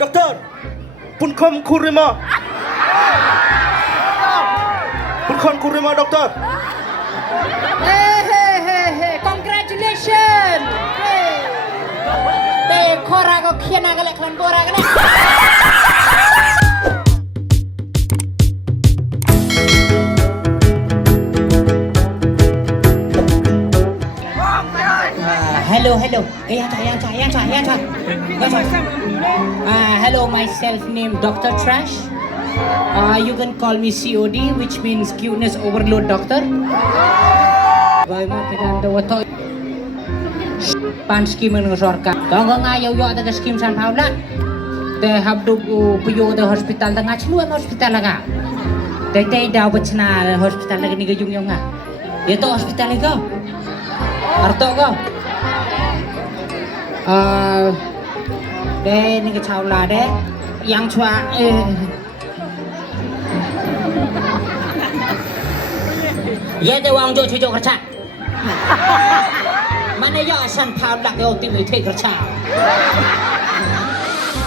Doktor, pun kom kurima. Pun kom kurima doktor. Hey, congratulations. Hey, kora ko kiana galak kan kora kan. Hello. Yang cak. Hello, myself named Dr. Trash. You can call me COD, which means cuteness overload doctor. Pan skim ng sorka. Kung ngayaw yo ada skim san paula. Te habdu puyo the hospital da ngachlu am hospital laga. Te daw bachna hospital laga ni gayung yo nga. Ito hospital ko. Arto ko. Đây những cái chào là đấy yang chua ye de wang jo chijo kerja mana yo san phao dak yo tim thei kerja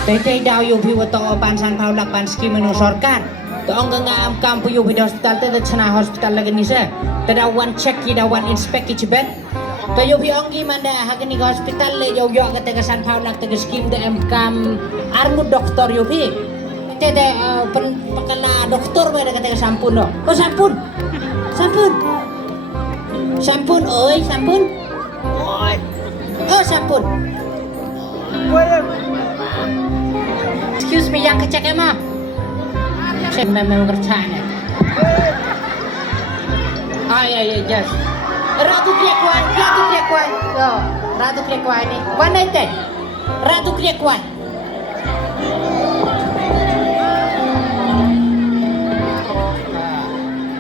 tei daw yo piwato pan san phao dak pan skim no sarkar to ang ngam kam pu yo hospital te chana hospital lagi ni se te da one check ki da one inspect ki chibet to yo pi ongi manda hakini hospital le yo ka te san phao dak te skim de em kam armu doktor yo pi te de pakala doktor ba ka te sampun no ko sampun ơi sampun sampun excuse me yang kecek emang saya memang kerja ni ya just ratu kriekuan yo ratu kriekuan ni mana itu ratu kriekuan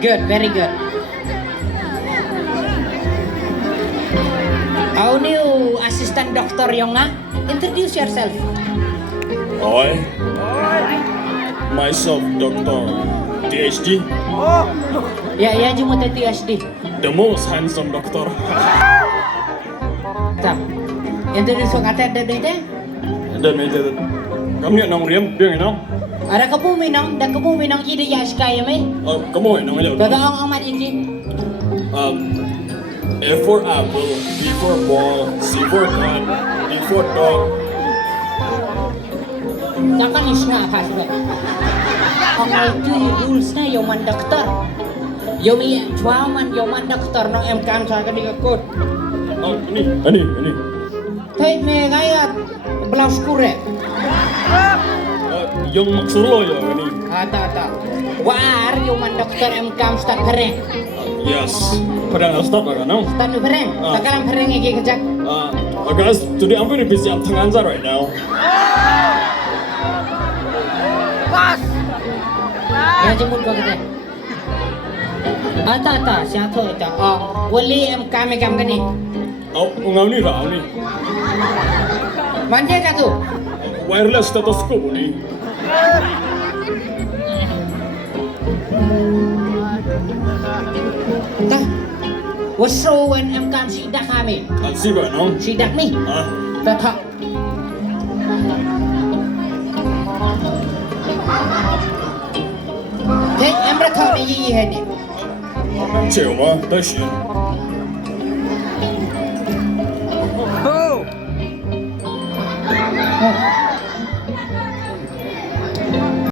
good very good. How new assistant doctor Yonga? Introduce yourself. I myself Dr. THD, Ya cuma THD. the most handsome doctor. Tak. Introduce kata ada deh. Dan itu kami nong riam biang nong. Ada kamu minang jadi ya sekaya me. Kamu nong aja. Gagawang amat ini. A for apple, B for ball, C for cat, D for dog. Jangan isna apa sih? Ang itu rules na yung man doktor. Yung cuaman yung man doktor no MKM sa kanila kot. Ini. Tay me gaya blouse kure. Yung maksulo ya ini. Ata. War yung man doktor MKM start pare. Yes. Padang stop kan no? Start pare. Takalang pare ngigi kejak. Guys, today I'm very busy. I'm Tanganza right now. Ya jemput gua kita. Ata, siapa itu? Wali MKM kan ni. Ngau ni rau ni. Mana kah tu? Wireless stethoscope ni. Tah. Wasuan MKM sidak kami. Siapa no? Sidak ni. Tetap. Hey, ember thau ni yi hai ni. Chịu mà, tới chuyện. Oh.